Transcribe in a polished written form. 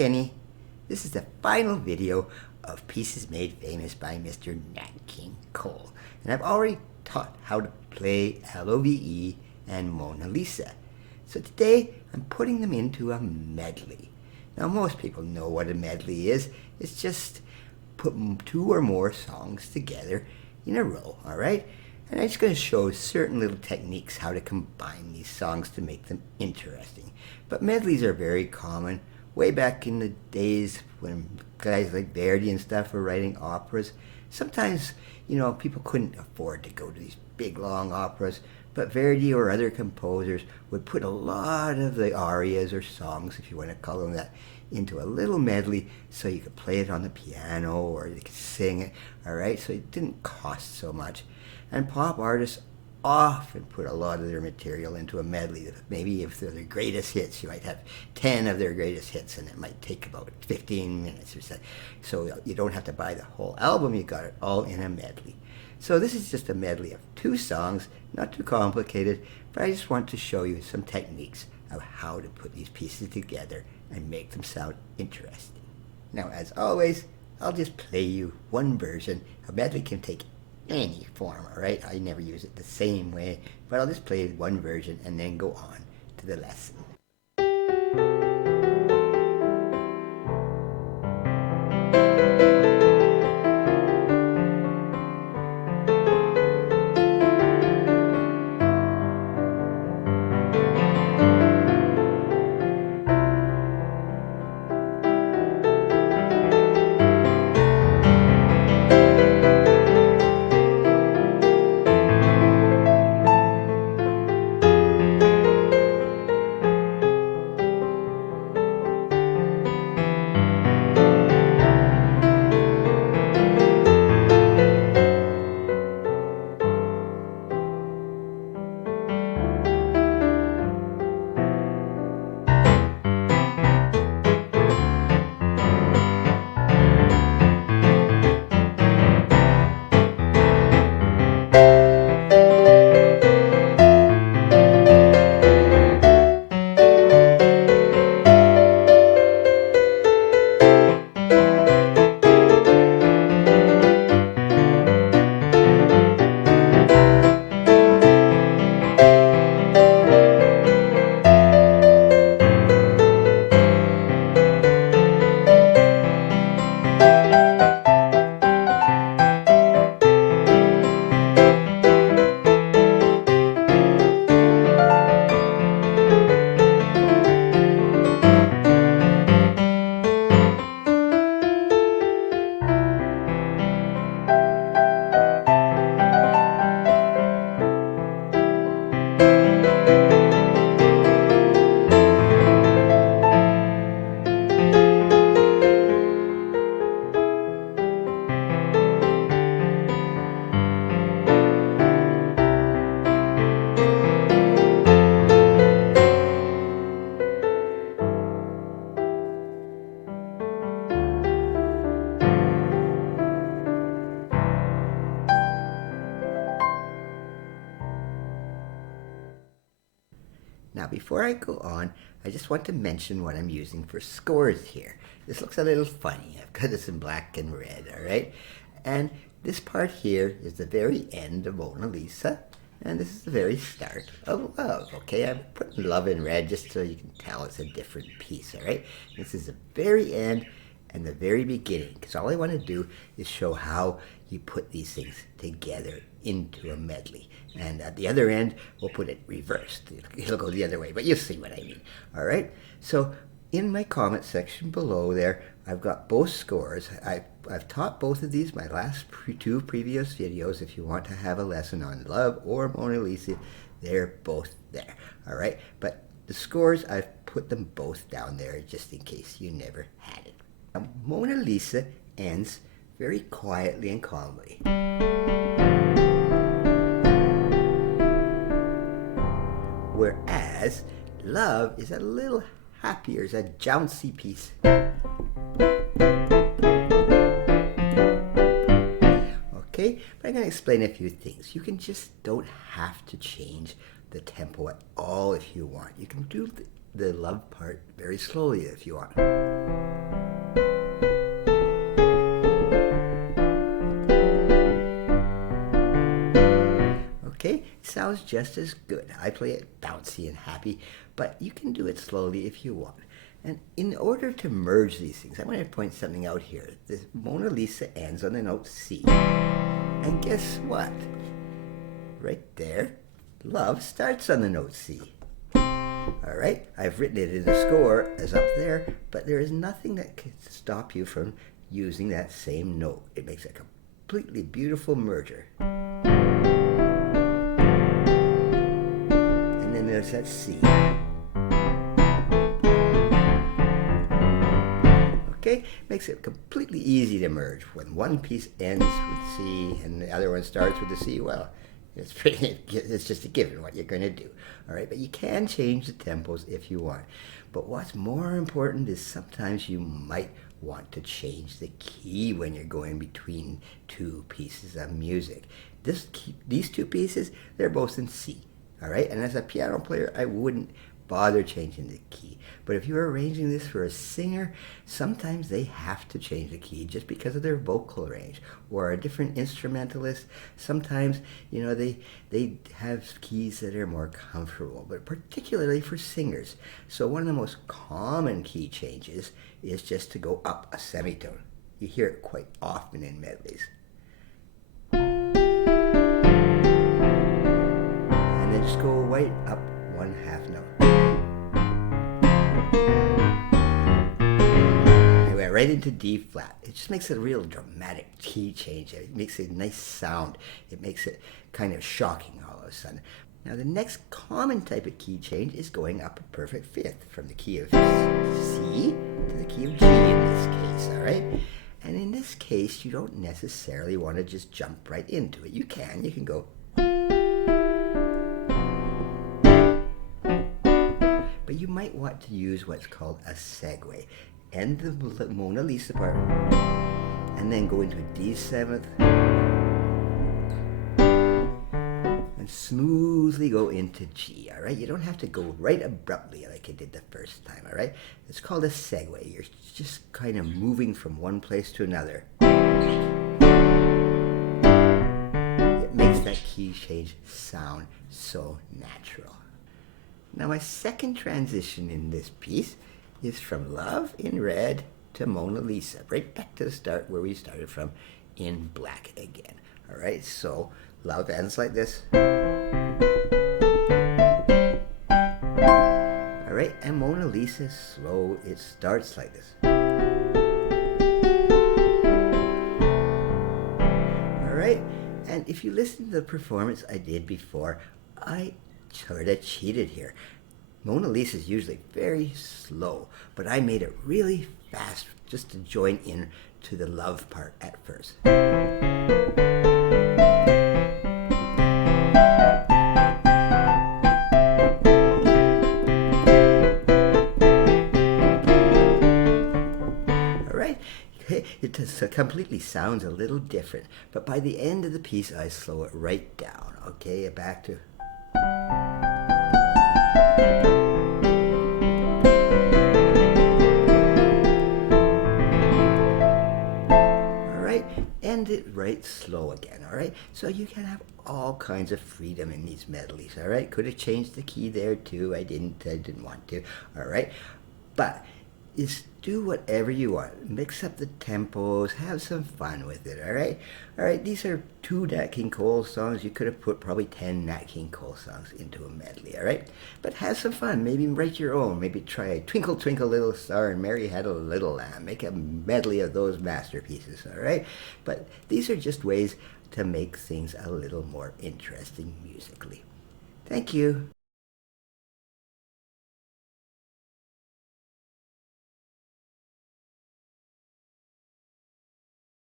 Kenny. This is the final video of Pieces Made Famous by Mr. Nat King Cole. And I've already taught how to play Love and Mona Lisa. So today I'm putting them into a medley. Now most people know what a medley is. It's just put two or more songs together in a row, alright? And I'm just going to show certain little techniques how to combine these songs to make them interesting. But medleys are very common. Way back in the days when guys like Verdi and stuff were writing operas, sometimes, people couldn't afford to go to these big long operas, but Verdi or other composers would put a lot of the arias or songs, if you want to call them that, into a little medley so you could play it on the piano or you could sing it, alright? So it didn't cost so much. And pop artists often put a lot of their material into a medley. Maybe if they're their greatest hits, you might have 10 of their greatest hits, and it might take about 15 minutes or so. So you don't have to buy the whole album, you got it all in a medley. So this is just a medley of two songs, not too complicated, but I just want to show you some techniques of how to put these pieces together and make them sound interesting. Now, as always, I'll just play you one version. A medley can take any form, alright? I never use it the same way, but I'll just play one version and then go on to the lesson. Now before I go on, I just want to mention what I'm using for scores here. This looks a little funny. I've got this in black and red, alright? And this part here is the very end of Mona Lisa, and this is the very start of Love, okay? I'm putting Love in red just so you can tell it's a different piece, alright? This is the very end and the very beginning, because all I want to do is show how you put these things together into a medley. And at the other end, we'll put it reversed. It'll go the other way, but you'll see what I mean. All right? So in my comment section below there, I've got both scores. I've taught both of these my last two previous videos. If you want to have a lesson on Love or Mona Lisa, they're both there. All right? But the scores, I've put them both down there just in case you never had it. Now, Mona Lisa ends very quietly and calmly. Whereas Love is a little happier, it's a jouncy piece. Okay, but I'm going to explain a few things. You can just don't have to change the tempo at all if you want. You can do the Love part very slowly if you want. It sounds just as good. I play it bouncy and happy, but you can do it slowly if you want. And in order to merge these things, I'm going to point something out here. The Mona Lisa ends on the note C. And guess what? Right there, love starts on the note C. All right, I've written it in the score as up there, but there is nothing that can stop you from using that same note. It makes a completely beautiful merger. And then there's that C. Okay, makes it completely easy to merge. When one piece ends with C and the other one starts with the C, well, it's just a given what you're going to do. All right, but you can change the tempos if you want. But what's more important is sometimes you might want to change the key when you're going between two pieces of music. These two pieces, they're both in C. All right, and as a piano player, I wouldn't bother changing the key. But if you're arranging this for a singer, sometimes they have to change the key just because of their vocal range. Or a different instrumentalist, sometimes, they have keys that are more comfortable, but particularly for singers. So one of the most common key changes is just to go up a semitone. You hear it quite often in medleys. And then just go right up one half note. Right into D flat. It just makes it a real dramatic key change. It makes a nice sound. It makes it kind of shocking all of a sudden. Now the next common type of key change is going up a perfect fifth from the key of C to the key of G in this case, all right? And in this case, you don't necessarily want to just jump right into it. You can go. But you might want to use what's called a segue. End the Mona Lisa part, and then go into a D7th, and smoothly go into G, all right? You don't have to go right abruptly like I did the first time, all right? It's called a segue. You're just kind of moving from one place to another. It makes that key change sound so natural. Now my second transition in this piece is from Love in red to Mona Lisa, right back to the start where we started from in black again. All right, so Love ends like this. All right, and Mona Lisa is slow. It starts like this. All right, and if you listen to the performance I did before, I sort of cheated here. Mona Lisa is usually very slow, but I made it really fast just to join in to the love part at first. All right, it just completely sounds a little different, but by the end of the piece, I slow it right down. Okay, back to. End it right slow again, all right? So you can have all kinds of freedom in these medleys, all right? Could have changed the key there too. I didn't want to, all right? But just do whatever you want. Mix up the tempos, have some fun with it, all right? All right, these are 2 Nat King Cole songs. You could have put probably 10 Nat King Cole songs into a medley, all right? But have some fun. Maybe write your own. Maybe try Twinkle, Twinkle, Little Star and Mary Had a Little Lamb. Make a medley of those masterpieces, all right? But these are just ways to make things a little more interesting musically. Thank you.